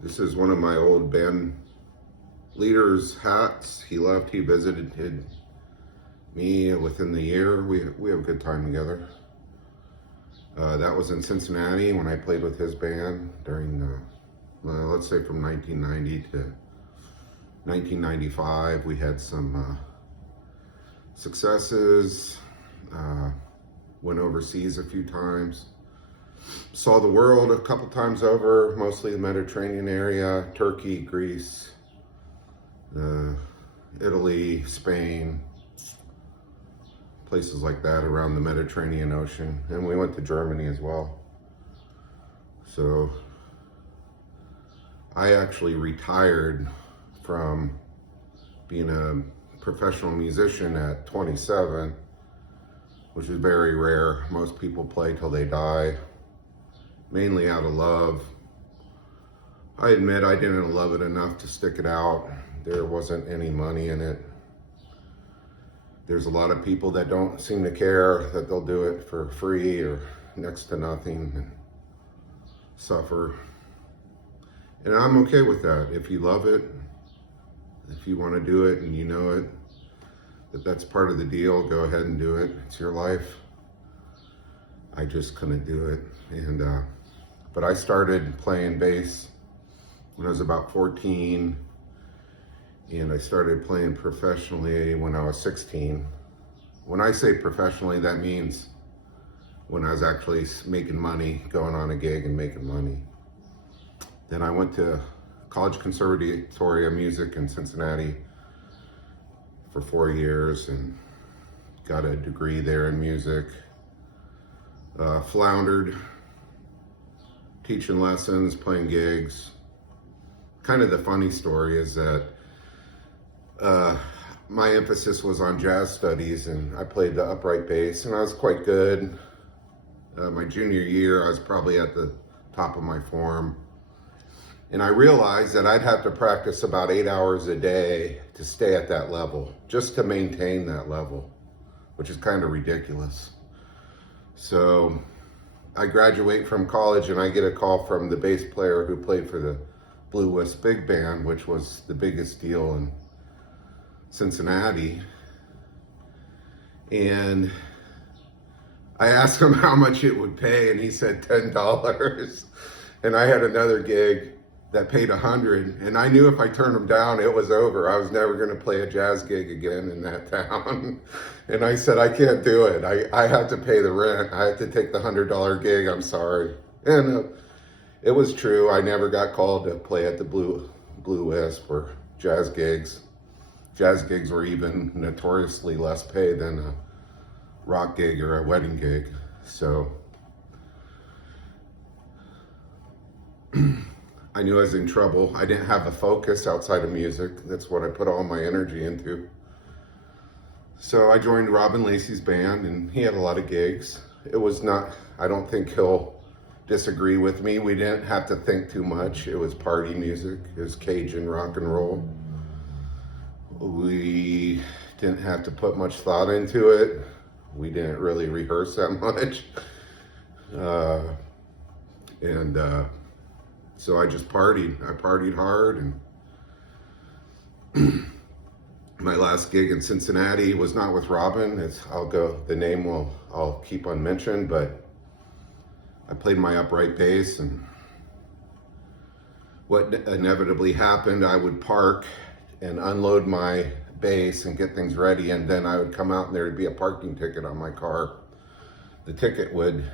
This is one of my old band leaders' hats. He left. He visited me within the year. We have a good time together. That was in Cincinnati when I played with his band during, let's say from 1990 to 1995. We had some successes. Went overseas a few times. Saw the world a couple times over, mostly the Mediterranean area, Turkey, Greece, Italy, Spain, places like that around the Mediterranean Ocean. And we went to Germany as well. So I actually retired from being a professional musician at 27, which is very rare. Most people play till they die, mainly out of love. I admit I didn't love it enough to stick it out. There wasn't any money in it. There's a lot of people that don't seem to care, that they'll do it for free or next to nothing and suffer. And I'm okay with that. If you love it, if you want to do it and you know it, that's part of the deal, go ahead and do it. It's your life. I just couldn't do it. But I started playing bass when I was about 14, and I started playing professionally when I was 16. When I say professionally, that means when I was actually making money, going on a gig and making money. Then I went to College Conservatory of Music in Cincinnati for 4 years and got a degree there in music. Floundered, teaching lessons, playing gigs. Kind of the funny story is that my emphasis was on jazz studies, and I played the upright bass, and I was quite good. My junior year, I was probably at the top of my form. And I realized that I'd have to practice about 8 hours a day to stay at that level, just to maintain that level, which is kind of ridiculous. So I graduate from college and I get a call from the bass player who played for the Blue Wisp Big Band, which was the biggest deal in Cincinnati. And I asked him how much it would pay, and he said $10. And I had another gig that paid $100, and I knew if I turned him down, it was over. I was never going to play a jazz gig again in that town. And I said, I can't do it. I have to pay the rent. I have to take the $100 gig. I'm sorry. And it was true. I never got called to play at the Blue Wisp or jazz gigs. Jazz gigs were even notoriously less pay than a rock gig or a wedding gig. So I knew I was in trouble. I didn't have a focus outside of music. That's what I put all my energy into. So I joined Robin Lacey's band, and he had a lot of gigs. It was not, I don't think he'll disagree with me. We didn't have to think too much. It was party music. It was Cajun rock and roll. We didn't have to put much thought into it. We didn't really rehearse that much. So I just partied. I partied hard, and my last gig in Cincinnati was not with Robin. The name I'll keep unmentioned, but I played my upright bass, and what inevitably happened, I would park and unload my bass and get things ready, and then I would come out and there would be a parking ticket on my car. The ticket would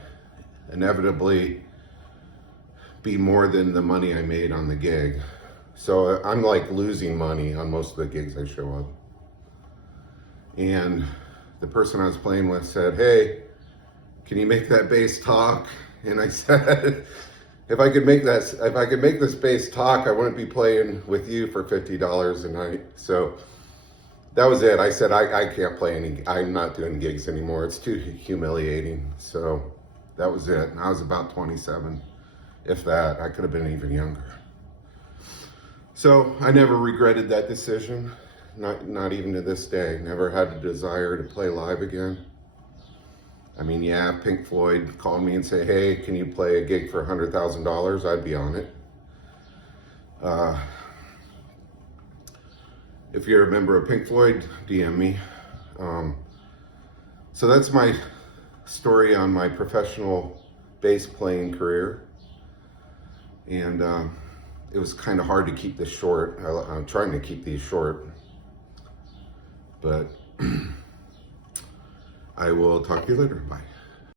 inevitably be more than the money I made on the gig. So I'm like losing money on most of the gigs I show up. And the person I was playing with said, hey, can you make that bass talk? And I said, if I could make this bass talk, I wouldn't be playing with you for $50 a night. So that was it. I said, I can't play I'm not doing gigs anymore. It's too humiliating. So that was it. And I was about 27. If that, I could have been even younger. So I never regretted that decision, not even to this day. Never had a desire to play live again. I mean, yeah, Pink Floyd called me and say, hey, can you play a gig for $100,000? I'd be on it. Uh, if you're a member of Pink Floyd, DM me. So that's my story on my professional bass playing career. And it was kind of hard to keep this short. I'm trying to keep these short. But I will talk to you later. Bye.